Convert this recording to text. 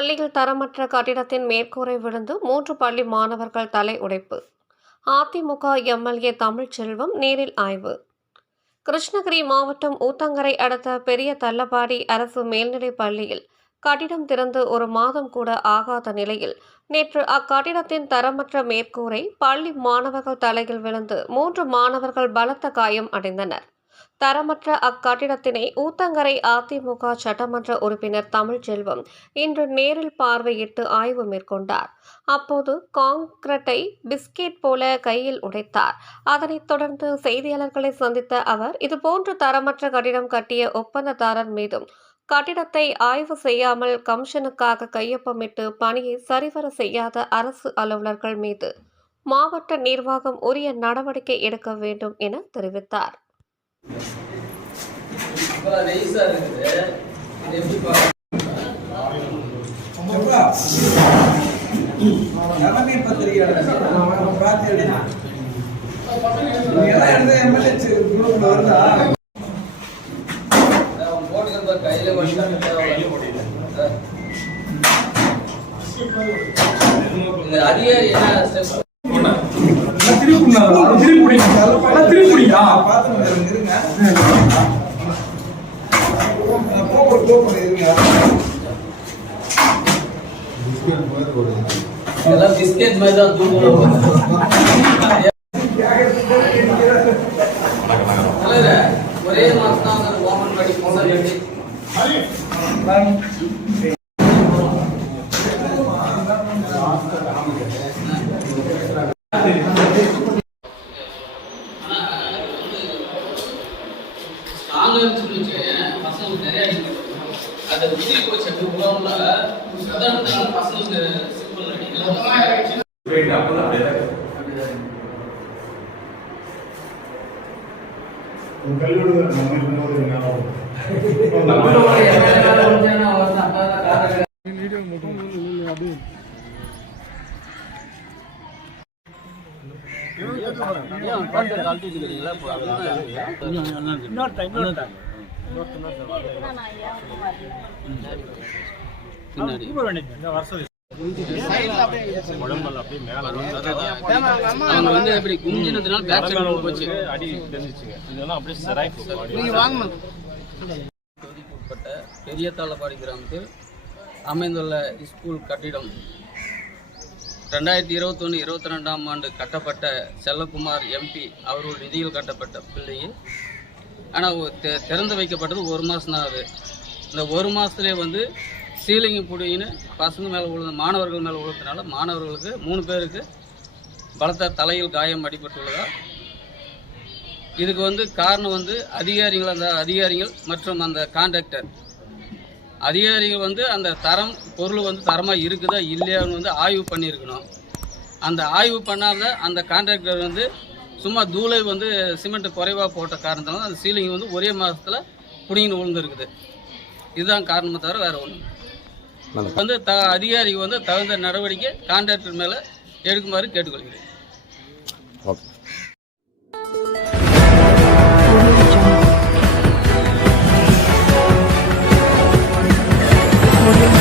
பள்ளியில் தரமற்ற கட்டிடத்தின் மேற்கூரை விழுந்து 3 பள்ளி மாணவர்கள் தலை உடைப்பு. அதிமுக எம்எல்ஏ தமிழ்ச்செல்வம் நேரில் ஆய்வு. கிருஷ்ணகிரி மாவட்டம் ஊத்தங்கரை அடுத்த பெரிய தள்ளபாடி அரசு மேல்நிலைப் பள்ளியில் கட்டிடம் திறந்து 1 மாதம் கூட ஆகாத நிலையில் நேற்று அக்கட்டிடத்தின் தரமற்ற மேற்கூரை பள்ளி மாணவர்கள் தலையில் விழுந்து 3 மாணவர்கள் பலத்த காயம் அடைந்தனர். தரமற்ற அக்கட்டிடத்தினை ஊத்தங்கரை அதிமுக சட்டமன்ற உறுப்பினர் தமிழ்ச்செல்வம் இன்று நேரில் பார்வையிட்டு ஆய்வு மேற்கொண்டார். அப்போது கான்கிரீட்டை பிஸ்கெட் போல கையில் உடைத்தார். அதனைத் தொடர்ந்து செய்தியாளர்களை சந்தித்த அவர், இதுபோன்று தரமற்ற கட்டிடம் கட்டிய ஒப்பந்ததாரர் மீதும் கட்டிடத்தை ஆய்வு செய்யாமல் கமிஷனுக்காக கையொப்பமிட்டு பணியை சரிவர செய்யாத அரசு அலுவலர்கள் மீது மாவட்ட நிர்வாகம் உரிய நடவடிக்கை எடுக்க வேண்டும் என தெரிவித்தார். பிஸ்கெட் மாதிரி தான் தூக்குவோம். ஒரே மாசம் தான் ஓமன் படி போன பசங்களுக்கு நிறைய அதை உயிரி போச்சு பசங்களுக்கு பெரிய தள்ளபாடி கிராமத்தில் அமைந்துள்ள ஸ்கூல் கட்டிடம் 2021-22ஆம் ஆண்டு கட்டப்பட்ட செல்லகுமார் எம்பி அவர்கள் நிதியில் கட்டப்பட்ட பிள்ளையில், ஆனால் திறந்து வைக்கப்பட்டது 1 மாதம் தான். அது இந்த 1 மாதத்துலேயே வந்து சீலிங் பிடிங்கின்னு பசங்க மேலே விழுந்த மாணவர்கள் மேலே விழுந்ததுனால மாணவர்களுக்கு 3 பேருக்கு பலத்த தலையில் காயம் அடிபட்டுள்ளதா. இதுக்கு வந்து காரணம் வந்து அதிகாரிகள் மற்றும் அந்த கான்ட்ராக்டர் அதிகாரிகள் வந்து அந்த பொருள் வந்து தரமாக இருக்குதா இல்லையான்னு வந்து ஆய்வு பண்ணியிருக்கணும். அந்த ஆய்வு பண்ணாத அந்த கான்ட்ராக்டர் வந்து சும்மா தூளை வந்து சிமெண்ட் குறைவாக போட்ட காரணத்தினால அந்த சீலிங் வந்து ஒரே மாதத்தில் பிடிங்கின்னு விழுந்துருக்குது. இதுதான் காரணமே தவிர வேறு ஒன்று வந்து அதிகாரிகள் வந்து தகுந்த நடவடிக்கை கான்ட்ராக்டர் மேலே எடுக்குமாறு கேட்டுக்கொள்கிறேன். Audio